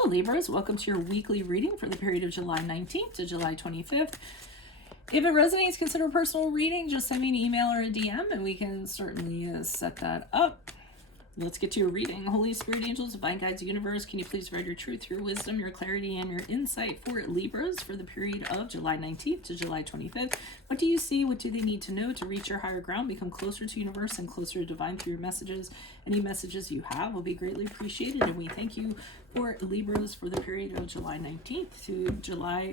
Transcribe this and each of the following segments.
Hello Libras, welcome to your weekly reading for the period of July 19th to July 25th. If it resonates, consider a personal reading. Just send me an email or a DM and we can certainly set that up. Let's get to your reading. Holy Spirit, angels, divine guides, universe, can you please provide your truth, your wisdom, your clarity, and your insight for Libras for the period of July 19th to July 25th? What do you see? What do they need to know to reach your higher ground, become closer to universe and closer to divine through your messages? Any messages you have will be greatly appreciated, and we thank you for Libras for the period of July 19th to July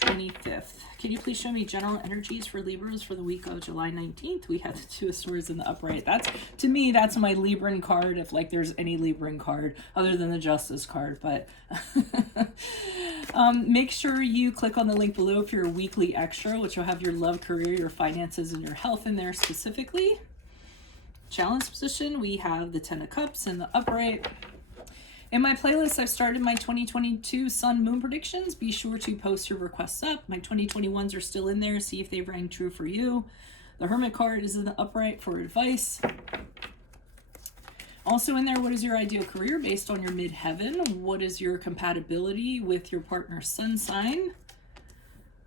25th. Can you please show me general energies for Libras for the week of July 19th? We have the Two of Swords in the upright. That's, to me, that's my Libran card, if like there's any Libran card other than the Justice card. But make sure you click on the link below for your weekly extra, which will have your love, career, your finances, and your health in there specifically. Challenge position, we have the Ten of Cups in the upright. In my playlist, I've started my 2022 Sun Moon predictions. Be sure to post your requests up. My 2021s are still in there. See if they rang true for you. The Hermit card is in the upright for advice. Also in there, what is your ideal career based on your midheaven? What is your compatibility with your partner's sun sign?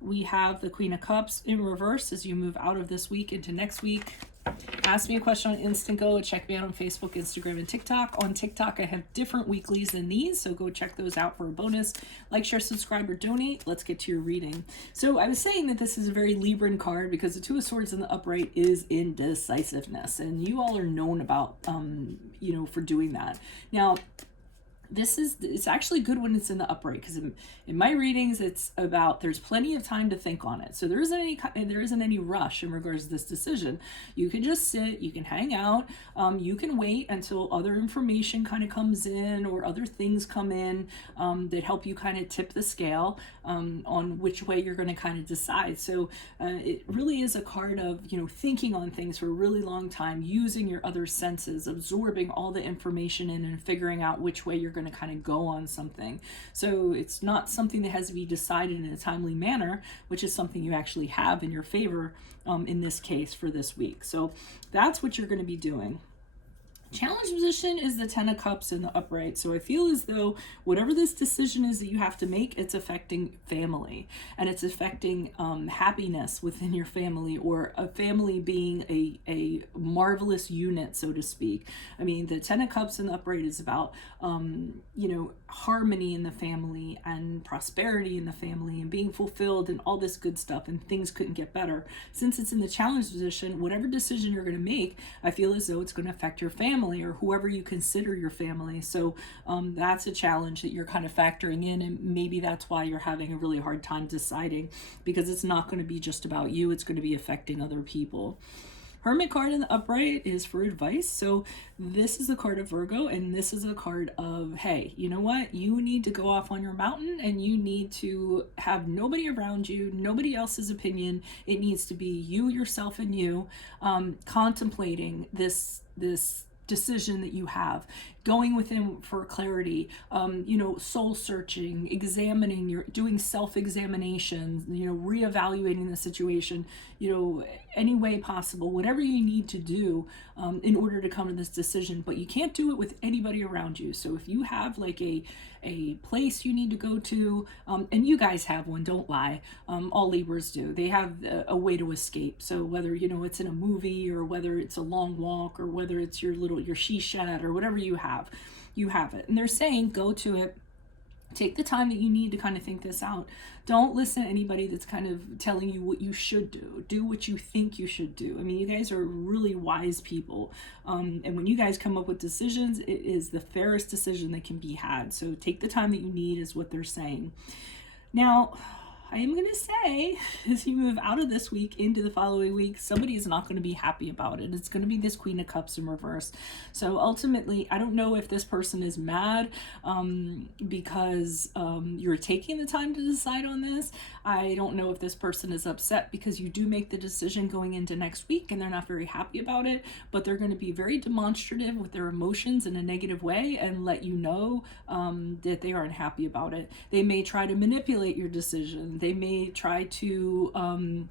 We have the Queen of Cups in reverse as you move out of this week into next week. Ask me a question on Instant Go. Check me out on Facebook, Instagram, and TikTok. On TikTok, I have different weeklies than these, so go check those out for a bonus. Like, share, subscribe, or donate. Let's get to your reading. So I was saying that this is a very Libran card because the Two of Swords in the upright is indecisiveness, and you all are known about, for doing that. Now, it's actually good when it's in the upright because in my readings it's about there's plenty of time to think on it, so there isn't any rush in regards to this decision. You can just sit, you can hang out, you can wait until other information kind of comes in or other things come in that help you kind of tip the scale on which way you're going to kind of decide. So it really is a card of thinking on things for a really long time, using your other senses, absorbing all the information in and figuring out which way you're going to kind of go on something. So it's not something that has to be decided in a timely manner, which is something you actually have in your favor in this case for this week. So that's what you're going to be doing. Challenge position is the Ten of Cups in the upright. So I feel as though whatever this decision is that you have to make, it's affecting family and it's affecting happiness within your family, or a family being a marvelous unit, so to speak. I mean, the Ten of Cups in the upright is about, harmony in the family and prosperity in the family and being fulfilled and all this good stuff, and things couldn't get better. Since it's in the challenge position, whatever decision you're going to make, I feel as though it's going to affect your family or whoever you consider your family. So that's a challenge that you're kind of factoring in, and maybe that's why you're having a really hard time deciding, because it's not going to be just about you, it's going to be affecting other people. Hermit card in the upright is for advice. So this is the card of Virgo, and this is a card of, hey, you know what? You need to go off on your mountain and you need to have nobody around you, nobody else's opinion. It needs to be you, yourself, and you contemplating this decision that you have, going within for clarity, soul searching, examining, doing self-examination, reevaluating the situation, any way possible, whatever you need to do in order to come to this decision. But you can't do it with anybody around you. So if you have like a place you need to go to, and you guys have one, don't lie, all Libras do, they have a way to escape. So whether it's in a movie, or whether it's a long walk, or whether it's your she shed, or whatever you have it. And they're saying go to it. Take the time that you need to kind of think this out. Don't listen to anybody that's kind of telling you what you should do. Do what you think you should do. I mean, you guys are really wise people. And when you guys come up with decisions, it is the fairest decision that can be had. So take the time that you need is what they're saying. Now, I am going to say, as you move out of this week into the following week, somebody is not going to be happy about it. It's going to be this Queen of Cups in reverse. So ultimately, I don't know if this person is mad because you're taking the time to decide on this. I don't know if this person is upset because you do make the decision going into next week and they're not very happy about it, but they're going to be very demonstrative with their emotions in a negative way and let you know that they aren't happy about it. They may try to manipulate your decision. They may try to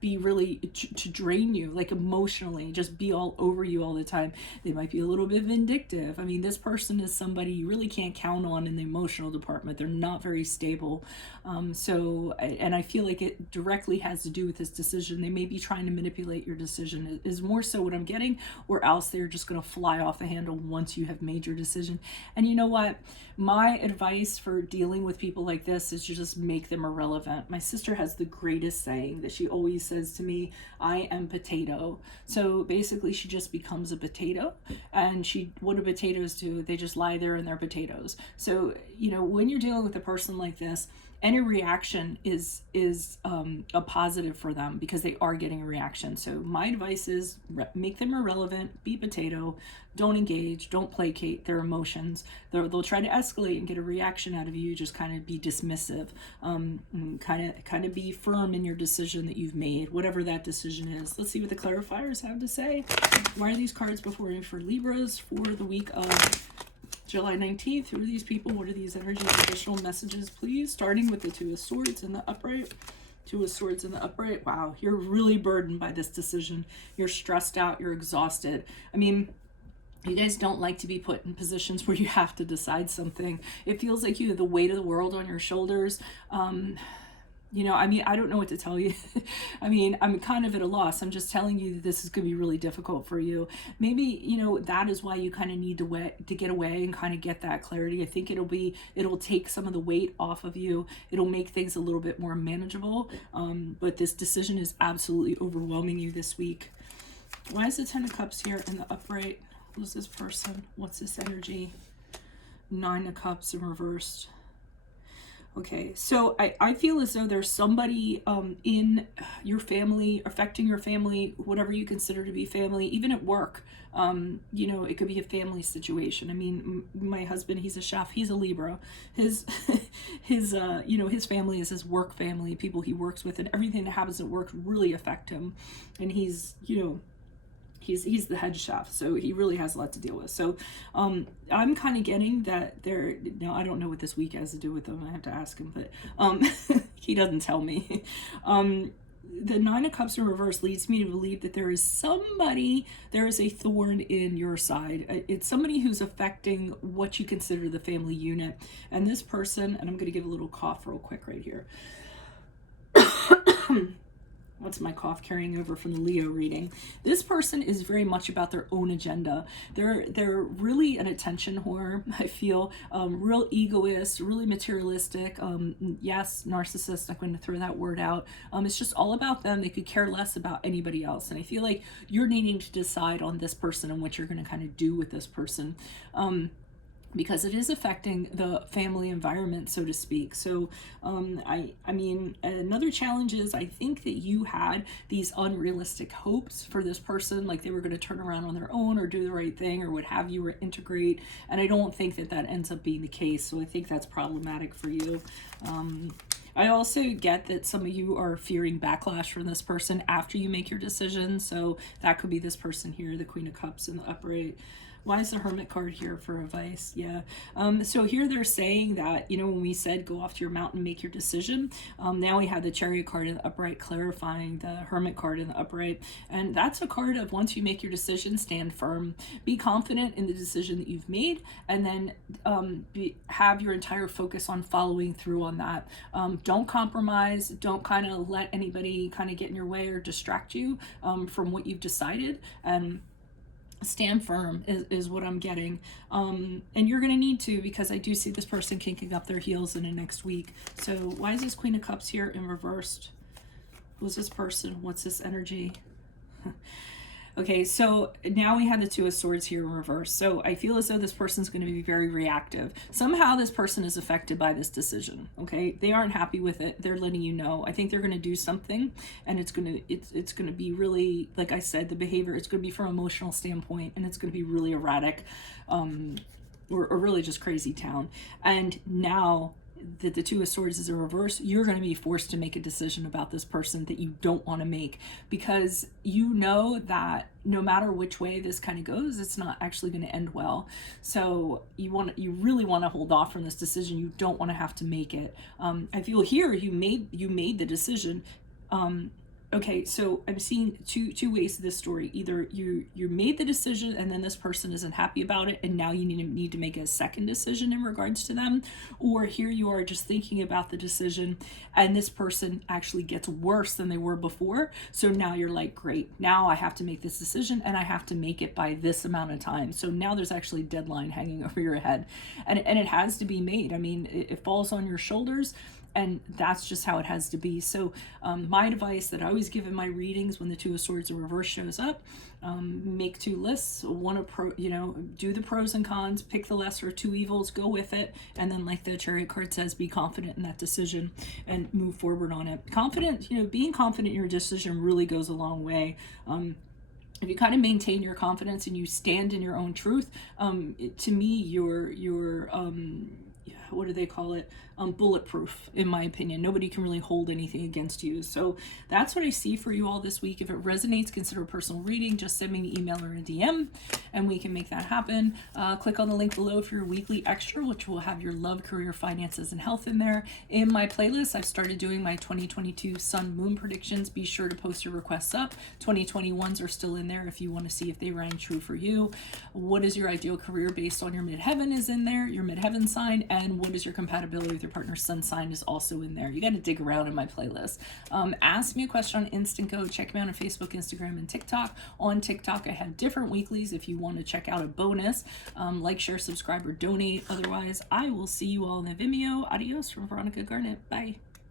be really to drain you, like emotionally, just be all over you all the time. They might be a little bit vindictive. I mean, this person is somebody you really can't count on in the emotional department. They're not very stable. And I feel like it directly has to do with this decision. They may be trying to manipulate your decision, is more so what I'm getting, or else they're just going to fly off the handle once you have made your decision. And you know what? My advice for dealing with people like this is to just make them irrelevant. My sister has the greatest saying that she always says to me, I am potato. So basically she just becomes a potato, and what do potatoes do? They just lie there and they're potatoes. So, when you're dealing with a person like this, any reaction is a positive for them, because they are getting a reaction. So my advice is make them irrelevant, be potato, don't engage, don't placate their emotions. They'll try to escalate and get a reaction out of you. Just kind of be dismissive, kind of be firm in your decision that you've made, whatever that decision is. Let's see what the clarifiers have to say. Why are these cards before you for Libras for the week of July 19th? Who are these people? What are these energies? Additional messages, please. Starting with the Two of Swords in the upright. Two of Swords in the upright. Wow, you're really burdened by this decision. You're stressed out. You're exhausted. I mean, you guys don't like to be put in positions where you have to decide something. It feels like you have the weight of the world on your shoulders. I don't know what to tell you. I'm kind of at a loss. I'm just telling you that this is going to be really difficult for you. Maybe, that is why you kind of need to get away and kind of get that clarity. I think it'll take some of the weight off of you. It'll make things a little bit more manageable. But this decision is absolutely overwhelming you this week. Why is the Ten of Cups here in the upright? Who's this person? What's this energy? Nine of Cups in reversed. Okay, so I feel as though there's somebody in your family, affecting your family, whatever you consider to be family, even at work. It could be a family situation. I mean, my husband, he's a chef, he's a Libra. His family is his work family, people he works with, and everything that happens at work really affect him. And he's he's the head chef, so he really has a lot to deal with. So I'm kind of getting that now I don't know what this week has to do with them. I have to ask him, but he doesn't tell me. The Nine of Cups in reverse leads me to believe that there is a thorn in your side. It's somebody who's affecting what you consider the family unit. And this person, and I'm going to give a little cough real quick right here. What's my cough carrying over from the Leo reading? This person is very much about their own agenda. They're really an attention whore, I feel. Real egoist, really materialistic. Yes, narcissist, I'm going to throw that word out. It's just all about them. They could care less about anybody else. And I feel like you're needing to decide on this person and what you're going to kind of do with this person. Because it is affecting the family environment, so to speak. So, another challenge is I think that you had these unrealistic hopes for this person, like they were going to turn around on their own or do the right thing or what have you, or integrate. And I don't think that ends up being the case. So I think that's problematic for you. I also get that some of you are fearing backlash from this person after you make your decision. So that could be this person here, the Queen of Cups in the upright. Why is the Hermit card here for advice? Yeah. So here they're saying that, when we said go off to your mountain, make your decision, now we have the Chariot card in the upright clarifying the Hermit card in the upright. And that's a card of once you make your decision, stand firm. Be confident in the decision that you've made, and then have your entire focus on following through on that. Don't compromise. Don't kind of let anybody kind of get in your way or distract you from what you've decided. And stand firm is what I'm getting. And you're going to need to, because I do see this person kicking up their heels in the next week. So why is this Queen of Cups here in reversed? Who's this person? What's this energy? Okay, so now we have the Two of Swords here in reverse. So I feel as though this person's going to be very reactive. Somehow this person is affected by this decision, okay? They aren't happy with it. They're letting you know. I think they're going to do something, and it's going to be really, like I said, the behavior, it's going to be from an emotional standpoint, and it's going to be really erratic, or really just crazy town. And now that the Two of Swords is in reverse, you're going to be forced to make a decision about this person that you don't want to make, because you know that no matter which way this kind of goes, it's not actually going to end well. So you really want to hold off from this decision. You don't want to have to make it. I feel here you made the decision. Okay, so I'm seeing two ways to this story. Either you made the decision and then this person isn't happy about it, and now you need to make a second decision in regards to them, or here you are just thinking about the decision and this person actually gets worse than they were before. So now you're like, great, now I have to make this decision and I have to make it by this amount of time. So now there's actually a deadline hanging over your head, and it has to be made. I mean, it falls on your shoulders, and that's just how it has to be. So my advice that I always give in my readings when the Two of Swords in reverse shows up, make two lists. Do the pros and cons, pick the lesser of two evils, go with it, and then, like the Chariot card says, be confident in that decision and move forward on it. Being confident in your decision really goes a long way. If you kind of maintain your confidence and you stand in your own truth, to me, you're what do they call it? Bulletproof, in my opinion. Nobody can really hold anything against you. So that's what I see for you all this week. If it resonates, consider a personal reading. Just send me an email or a DM and we can make that happen. Click on the link below for your weekly extra, which will have your love, career, finances, and health in there. In my playlist, I've started doing my 2022 sun moon predictions. Be sure to post your requests up. 2021s are still in there if you want to see if they rang true for you. What is your ideal career based on your midheaven is in there, your midheaven sign, and what is your compatibility with your partner's sun sign is also in there. You got to dig around in my playlist. Ask me a question on Instant Go. Check me out on Facebook, Instagram, and TikTok. On TikTok, I have different weeklies if you want to check out a bonus. Like, share, subscribe, or donate. Otherwise, I will see you all in the Vimeo. Adios from Veronica Garnett. Bye.